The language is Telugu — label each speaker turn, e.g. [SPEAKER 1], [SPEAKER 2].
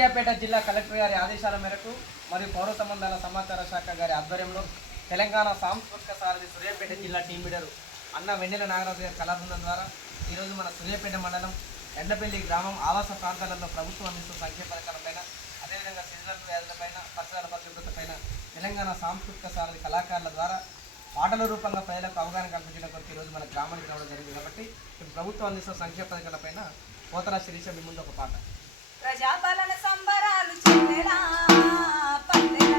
[SPEAKER 1] సూర్యాపేట జిల్లా కలెక్టర్ గారి ఆదేశాల మేరకు మరియు పౌర సంబంధాల సమాచార శాఖ గారి ఆధ్వర్యంలో తెలంగాణ సాంస్కృతిక సారథి సూర్యాపేట జిల్లా టీం లీడరు అన్న వెన్నెల నాగరాజు గారి కళాబృందం ద్వారా ఈరోజు మన సూర్యాపేట మండలం ఎండపల్లి గ్రామం ఆవాస ప్రాంతాలలో ప్రభుత్వం అందిస్తున్న సంక్షేమ పథకాలపైన అదేవిధంగా సీజనల్ వ్యాధులపైన పరిసరాల పరిశుభ్రతపైన తెలంగాణ సాంస్కృతిక సారథి కళాకారుల ద్వారా పాటల రూపంగా ప్రజలకు అవగాహన కల్పించడం కొరకు ఈరోజు మన గ్రామానికి రావడం జరిగింది కాబట్టి ప్రభుత్వం అందిస్తున్న సంక్షేమ పథకాలపైన పోతల శిరీష మీ ముందు ఒక పాట.
[SPEAKER 2] ప్రజాపాలన సంబరాలు చెల్లెలా పల్లెల